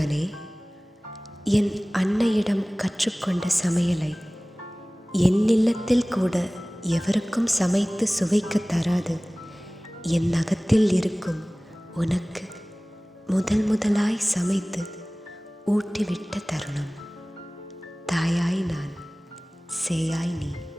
மகனே என் அன்னையிடம் கற்றுக்கொண்ட சமையலை என் இல்லத்தில் கூட எவருக்கும் சமைத்து சுவைக்க தராது. என் நகத்தில் இருக்கும் உனக்கு முதல் முதலாய் சமைத்து ஊட்டிவிட்ட தருணம். தாயாய் நான் சேயாய் நீ.